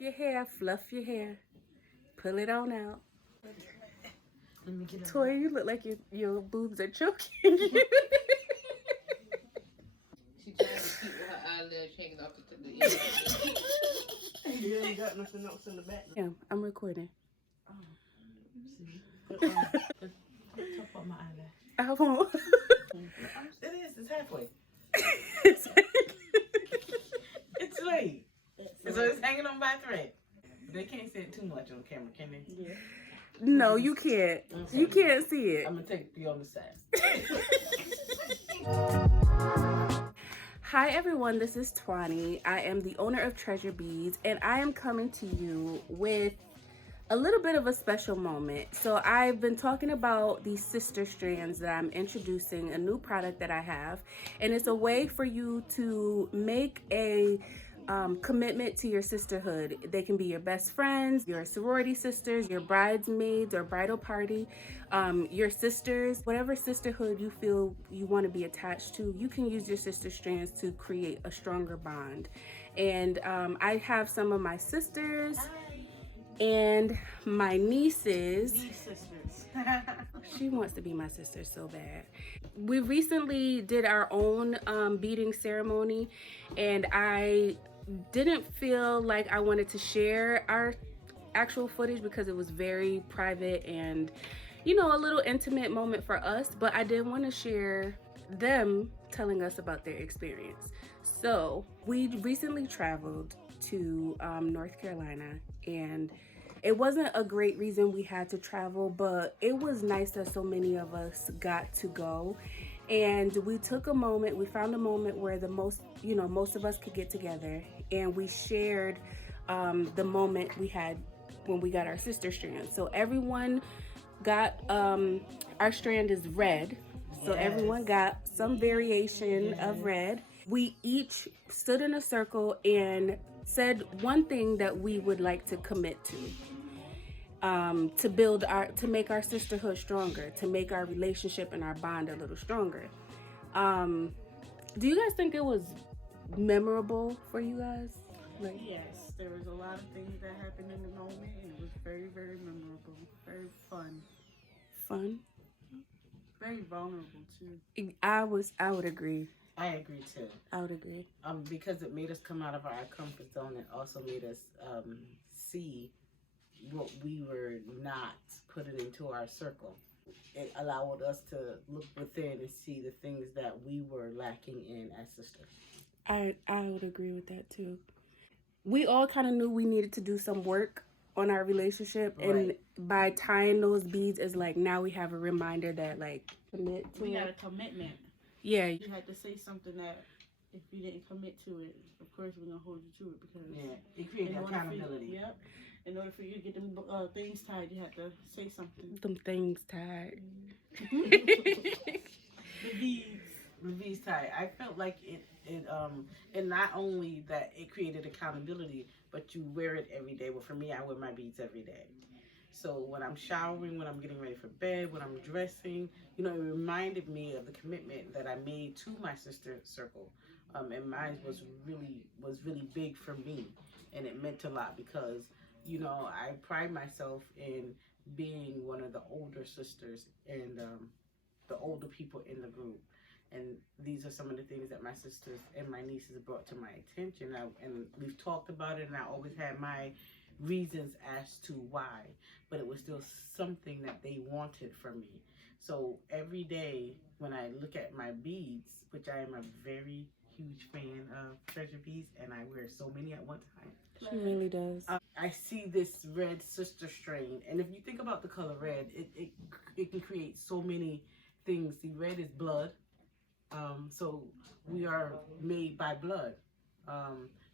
your hair, fluff your hair, pull it on out. Let me get Toy, you look like your boobs are choking you. She trying to keep her eyelash hanging off the You ain't got nothing else in the back. Yeah, I'm recording. Oh, see. Top on my eyelash. I won't. It is. It's halfway. It's It's late. So it's hanging on by a thread. They can't see it too much on camera, can they? Yeah. No, you can't. Okay. You can't see it. I'm gonna take you on the side. Hi everyone, this is Twani. I am the owner of Treasure Beads, and I am coming to you with a little bit of a special moment. So I've been talking about these sister strands that I'm introducing, a new product that I have, and it's a way for you to make a commitment to your sisterhood. They can be your best friends, your sorority sisters, your bridesmaids or bridal party, your sisters, whatever sisterhood you feel you want to be attached to. You can use your sister strands to create a stronger bond. And I have some of my sisters and my nieces. These sisters. She wants to be my sister so bad. We recently did our own beading ceremony, and I didn't feel like I wanted to share our actual footage because it was very private and, you know, a little intimate moment for us, but I did want to share them telling us about their experience. So we recently traveled to North Carolina, and it wasn't a great reason we had to travel, but it was nice that so many of us got to go. And we took a moment, we found a moment where most of us could get together, and we shared the moment we had when we got our sister strand. So everyone got, our strand is red. So everyone got some variation of red. We each stood in a circle and said one thing that we would like to commit to make our sisterhood stronger, to make our relationship and our bond a little stronger. Do you guys think it was memorable for you guys? Like, yes, there was a lot of things that happened in the moment, and it was very, very memorable, very fun. Fun? Very vulnerable too. I would agree. I agree too. I would agree. Because it made us come out of our comfort zone. It also made us see what we were not putting into our circle. It allowed us to look within and see the things that we were lacking in as sisters. I would agree with that too. We all kind of knew we needed to do some work on our relationship, right. And by tying those beads, is like now we have a reminder that like commit to we it. Got a commitment. Yeah, you had to say something that if you didn't commit to it, of course we're gonna hold you to it, because it created accountability. Yep. In order for you to get them things tied, you had to say something. Them things tied. The beads tied. I felt like it and not only that it created accountability, but you wear it every day. Well, for me, I wear my beads every day. So when I'm showering, when I'm getting ready for bed, when I'm dressing, you know, it reminded me of the commitment that I made to my sister circle. And mine was really big for me, and it meant a lot because, you know, I pride myself in being one of the older sisters and the older people in the group. And these are some of the things that my sisters and my nieces brought to my attention. And we've talked about it, and I always had my reasons as to why, but it was still something that they wanted from me. So every day when I look at my beads, which I am a very huge fan of Treasure Beads, and I wear so many at one time. She really does. I see this red sister strain, and if you think about the color red, it can create so many things. The red is blood. So we are made by blood.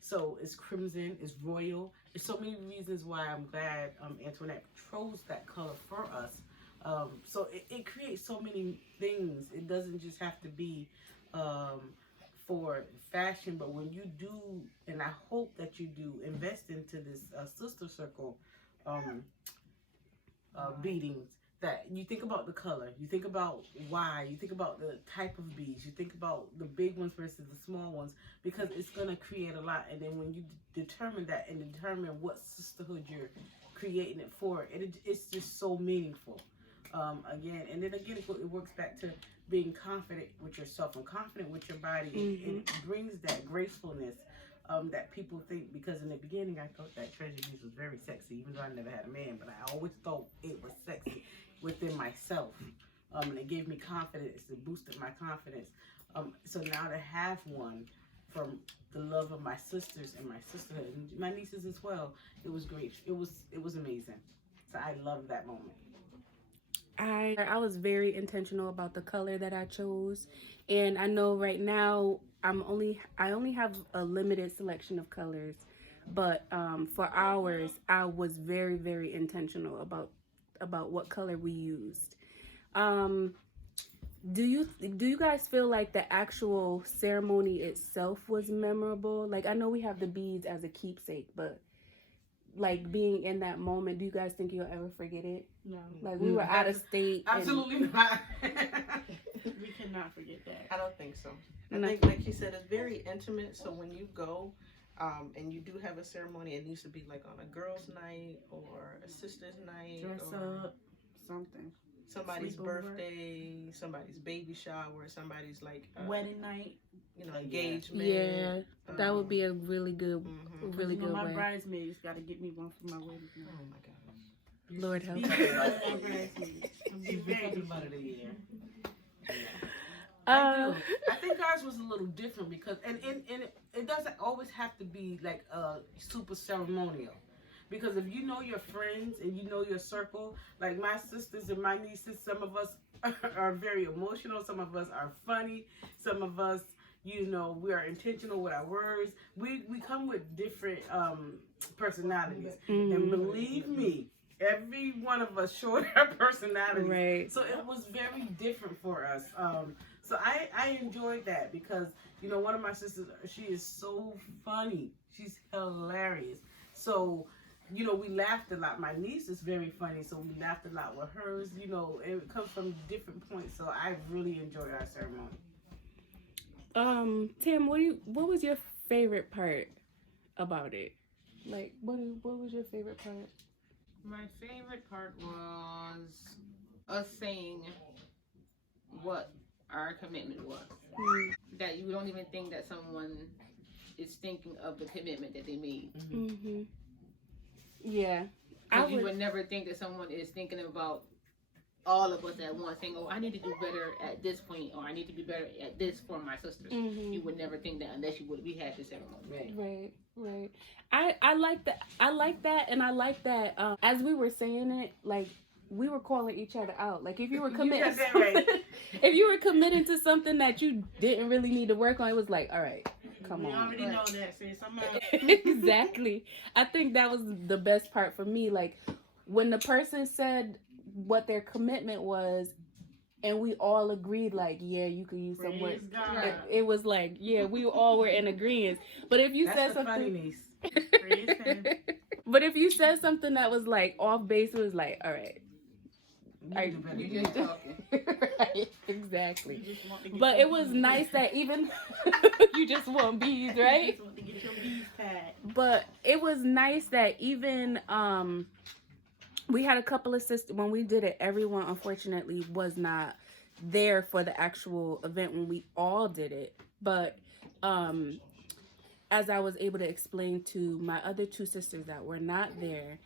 So it's crimson, it's royal. There's so many reasons why I'm glad Antoinette chose that color for us. So it creates so many things. It doesn't just have to be for fashion, but when you do, and I hope that you do, invest into this sister circle beadings, that you think about the color, you think about why, you think about the type of beads, you think about the big ones versus the small ones, because it's going to create a lot. And then when you determine that and determine what sisterhood you're creating it for, it's just so meaningful. Again, and then again, it works back to being confident with yourself and confident with your body. Mm-hmm. It brings that gracefulness that people think, because in the beginning I thought that treasure beads was very sexy, even though I never had a man, but I always thought it was sexy within myself. And it gave me confidence, it boosted my confidence. So now to have one from the love of my sisters and my sisterhood, and my nieces as well, it was great. It was amazing. So I love that moment. I was very intentional about the color that I chose, and I know right now I only have a limited selection of colors, but for ours I was very, very intentional about what color we used. Do you guys feel like the actual ceremony itself was memorable? Like, I know we have the beads as a keepsake, but like being in that moment, do you guys think you'll ever forget it? No. Like, we were out of state. Absolutely not. We cannot forget that. I don't think so. I No. think, like you said, it's very intimate. So when you go, and you do have a ceremony, it needs to be like on a girls' night or a sister's night, Dress or up, something. somebody's sleepover. birthday, somebody's baby shower, somebody's like Wedding night. engagement. Yeah, that would be a really good, Mhm. really good my way. bridesmaids got to get me one for my wedding night. Oh my gosh. Lord help. Speak My about it. bridesmaids. I'm She's very very about it a year. Uh, I think ours was a little different because, and it doesn't always have to be like super ceremonial. Because if you know your friends and you know your circle, like my sisters and my nieces, some of us are very emotional, some of us are funny, some of us, you know, we are intentional with our words. We come with different personalities. And believe me, every one of us showed our personalities. Right. So it was very different for us. So I enjoyed that because, you know, one of my sisters, she is so funny. She's hilarious. So, you know, we laughed a lot. My niece is very funny, so we laughed a lot with hers. You know, it comes from different points. So I really enjoyed our ceremony. Tim, what was your favorite part about it? Like, what was your favorite part? My favorite part was us saying what our commitment was. That you don't even think that someone is thinking of the commitment that they made. Mm-hmm. Yeah. You would never think that someone is thinking about all of us at once, saying, "Oh, I need to do better at this point, or I need to be better at this for my sisters." Mm-hmm. You would never think that unless we had this ceremony. Right. I like that. I like that, and I like that. As we were saying it, like, we were calling each other out. Like, if you were committing, if you were committing to something that you didn't really need to work on, it was like, all right, come we on. We already know that, sis. I'm out. Exactly. I think that was the best part for me. Like, when the person said what their commitment was, and we all agreed, like, yeah, you could use some work. It was like, yeah, we all were in agreement. But if you said something, funny niece. but if you said something that was like off base, it was like, all right. You just talking. Right, exactly. But it was nice that even you just want bees, right? You just want to get your bees tied. But it was nice that even we had a couple of sisters when we did it. Everyone unfortunately was not there for the actual event when we all did it. But as I was able to explain to my other two sisters that were not there,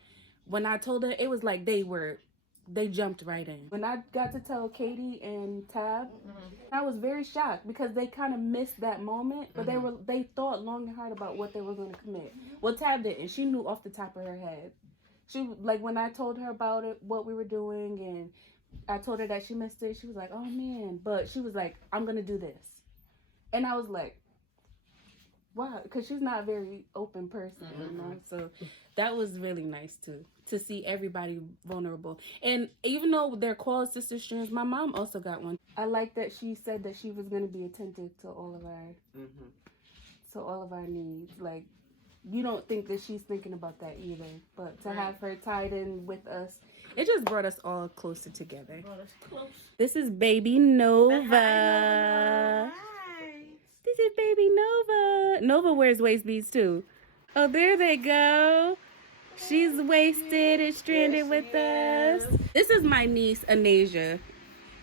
when I told them, it was like they jumped right in. When I got to tell Katie and Tab, I was very shocked because they kind of missed that moment, but they thought long and hard about what they were going to commit. Well, Tab didn't. She knew off the top of her head. She, like, when I told her about it, what we were doing, and I told her that she missed it, she was like, oh man. But she was like, I'm going to do this. And I was like, wow, because she's not a very open person, you know? So that was really nice too, to see everybody vulnerable. And even though they're called Sister Strands, my mom also got one. I like that she said that she was going to be attentive to all of our, to all of our needs. Like, you don't think that she's thinking about that either. But to have her tied in with us, it just brought us all closer together. Brought us close. This is baby Nova. Hi. This is baby Nova. Nova wears waist beads too. Oh, there they go. She's wasted and stranded with us. This is my niece, Anasia.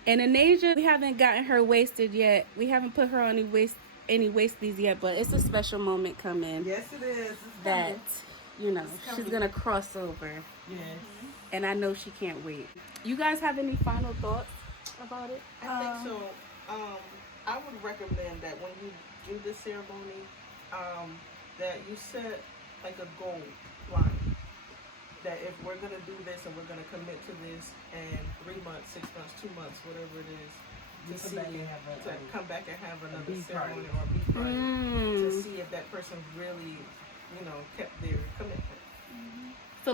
And Anasia, we haven't gotten her wasted yet. We haven't put her on any waist beads yet, but it's a special moment coming. Yes, it is. That, you know, she's going to cross over. Yes. And I know she can't wait. You guys have any final thoughts about it? I think so. I would recommend that when you do the ceremony, that you set like a goal line. That if we're gonna do this and we're gonna commit to this, and 3 months, 6 months, 2 months, whatever it is, to come back and have another ceremony or a beach party to see if that person really, kept their commitment. So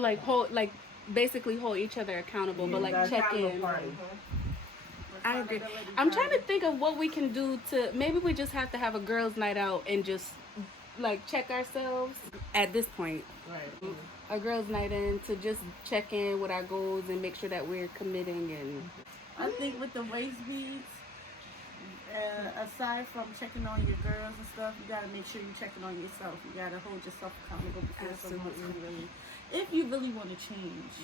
basically hold each other accountable, but check in. I agree. I'm trying to think of what we can do maybe we just have to have a girls' night out and just check ourselves at this point. Right. A girls' night in to just check in with our goals and make sure that we're committing. And I think with the waist beads, aside from checking on your girls and stuff, you gotta make sure you're checking on yourself. You gotta hold yourself accountable before someone can really, if you really want to change,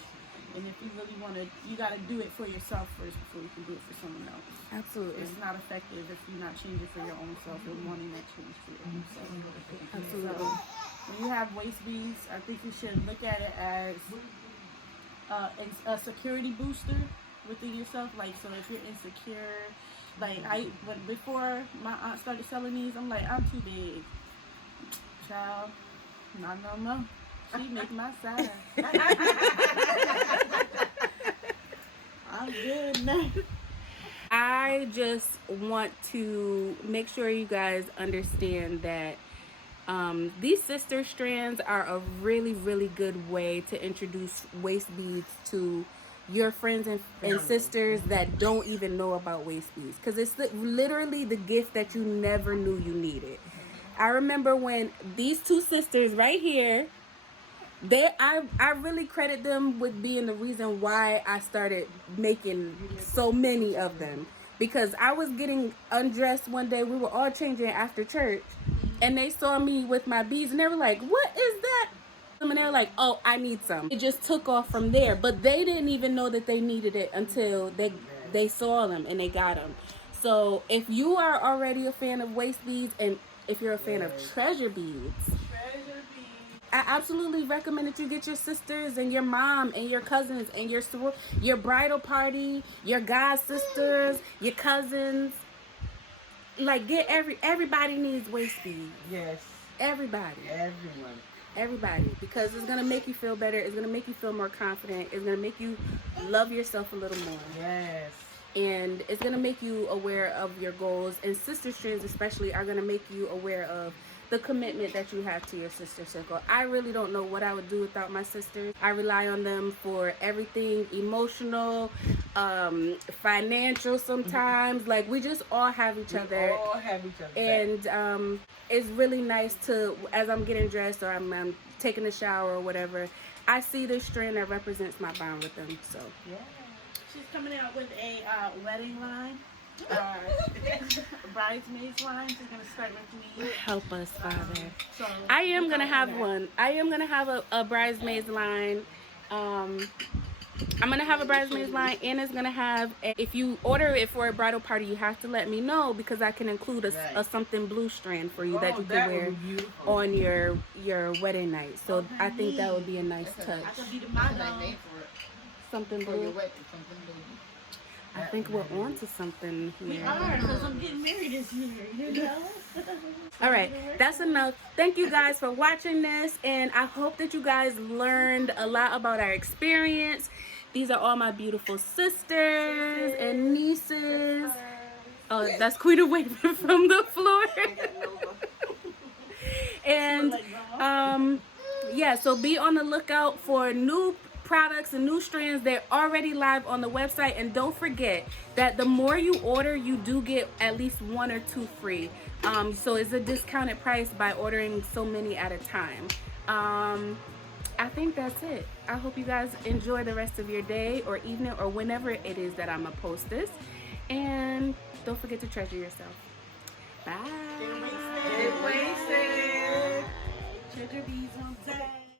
and if you really want to, you gotta do it for yourself first before you can do it for someone else. absolutely, It's not effective if you're not changing for your own self and wanting that change for your own self. absolutely. So, when you have waist beads, I think you should look at it as a security booster within yourself. So if you're insecure, before my aunt started selling these, I'm like, I'm too big. Child, not no more. She make my size. I'm good now. I just want to make sure you guys understand that these sister strands are a really, really good way to introduce waist beads to your friends and sisters that don't even know about waist beads, because it's literally the gift that you never knew you needed. I remember when these two sisters right here, I really credit them with being the reason why I started making so many of them, because I was getting undressed one day. We were all changing after church, and they saw me with my beads, and they were like, "What is that?" And they were like, "Oh, I need some." It just took off from there, but they didn't even know that they needed it until they saw them and they got them. So if you are already a fan of waist beads, and if you're a fan of treasure beads, I absolutely recommend that you get your sisters and your mom and your cousins and your bridal party, your god sisters, your cousins. Get everybody needs waist beads. Yes. Everybody. Everyone. Because it's gonna make you feel better. It's gonna make you feel more confident. It's gonna make you love yourself a little more. Yes. And it's gonna make you aware of your goals. And sister strands especially are gonna make you aware of the commitment that you have to your sister circle. I really don't know what I would do without my sisters. I rely on them for everything, emotional, financial sometimes. We just all have each other. And it's really nice to, as I'm getting dressed or I'm taking a shower or whatever, I see this strand that represents my bond with them. So yeah. She's coming out with a wedding line. Bridesmaids line. She's gonna start with me. help us, Father. So I am gonna have one. I am gonna have a bridesmaids line. I'm gonna have a bridesmaids line, and it's gonna have. If you order it for a bridal party, you have to let me know, because I can include a something blue strand for you that you can wear on your wedding night. So I think that would be a nice touch. I could be the model. Something For your blue. wedding, something blue. I think we're on to something here. We are, because I'm getting married this year, you know? All right, that's enough. Thank you guys for watching this, and I hope that you guys learned a lot about our experience. These are all my beautiful sisters and nieces. Oh, that's Queen waving from the floor. And yeah, so be on the lookout for new products and new strands, they're already live on the website. And don't forget that the more you order, you do get at least 1 or 2 free. So it's a discounted price by ordering so many at a time. I think that's it. I hope you guys enjoy the rest of your day or evening or whenever it is that I'm gonna post this. And don't forget to treasure yourself. Bye. Get wasted. Treasure bees on time.